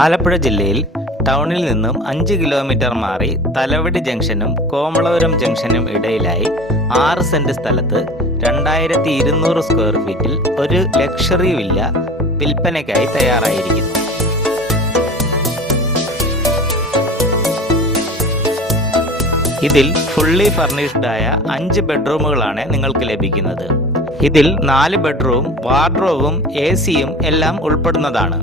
ആലപ്പുഴ ജില്ലയിൽ ടൗണിൽ നിന്നും അഞ്ച് കിലോമീറ്റർ മാറി തലവടി ജംഗ്ഷനും കോമളപുരം ജംഗ്ഷനും ഇടയിലായി ആറ് സെന്റ് സ്ഥലത്ത് രണ്ടായിരത്തി ഇരുന്നൂറ് സ്ക്വയർ ഫീറ്റിൽ ഒരു ലക്ഷറി വില്ല വിൽപ്പനയ്ക്കായി തയ്യാറായിരിക്കുന്നു. ഇതിൽ ഫുള്ളി ആയ അഞ്ച് ബെഡ്റൂമുകളാണ് നിങ്ങൾക്ക് ലഭിക്കുന്നത്. ഇതിൽ നാല് ബെഡ്റൂം വാർഡ്രോവും എ സിയും എല്ലാം ഉൾപ്പെടുന്നതാണ്.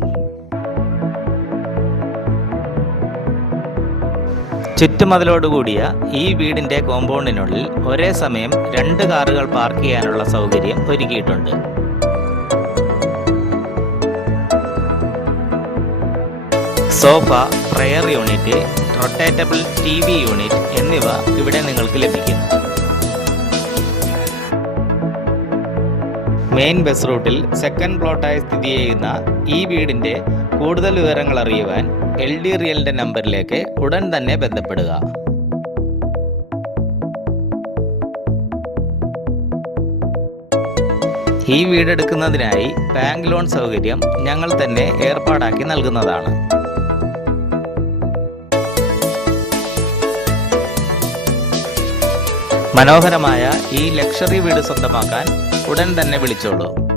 ചുറ്റുമതിലോടുകൂടിയ ഈ വീടിന്റെ കോമ്പൗണ്ടിനുള്ളിൽ ഒരേ സമയം രണ്ട് കാറുകൾ പാർക്ക് ചെയ്യാനുള്ള സൗകര്യം ഒരുക്കിയിട്ടുണ്ട്. Sofa prayer unit rotatable T V unit എന്നിവ ഇവിടെ നിങ്ങൾക്ക് ലഭിക്കുന്നു. മെയിൻ ബസ് റൂട്ടിൽ സെക്കൻഡ് പ്ലോട്ടായി സ്ഥിതി ചെയ്യുന്ന ഈ വീടിന്റെ കൂടുതൽ വിവരങ്ങൾ അറിയുവാൻ എൽ ഡി റിയലിന്റെ നമ്പറിലേക്ക് ഉടൻ തന്നെ ബന്ധപ്പെടുക. ഈ വീടെടുക്കുന്നതിനായി ബാങ്ക് ലോൺ സൗകര്യം ഞങ്ങൾ തന്നെ ഏർപ്പാടാക്കി നൽകുന്നതാണ്. മനോഹരമായ ഈ ലക്ഷറി വീട് സ്വന്തമാക്കാൻ ഉടൻ തന്നെ വിളിച്ചോളൂ.